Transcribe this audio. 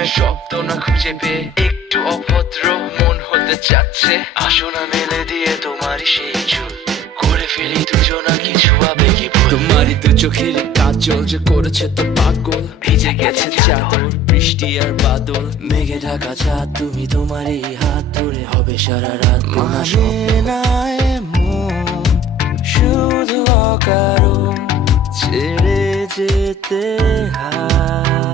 প্রেমের শব্দ না খুঁজে পেয়ে একটু অভদ্র মন হতে চাচ্ছে। আসো না মেলে দিয়ে তোমারই সেই চুল, করে ফেলি দুজনা কিছু আবেগী ভুল। তোমারই দু চোখের কাজল যে করেছে তো পাগল, ভিজে গেছে চাদর বৃষ্টি আর বাদল। মেঘে ঢাকা চাঁদ তুমি তোমারই হাত ধরে হবে সারা রাত। মানে না এমন শুধু অকারণ ছেড়ে যেতে হয়।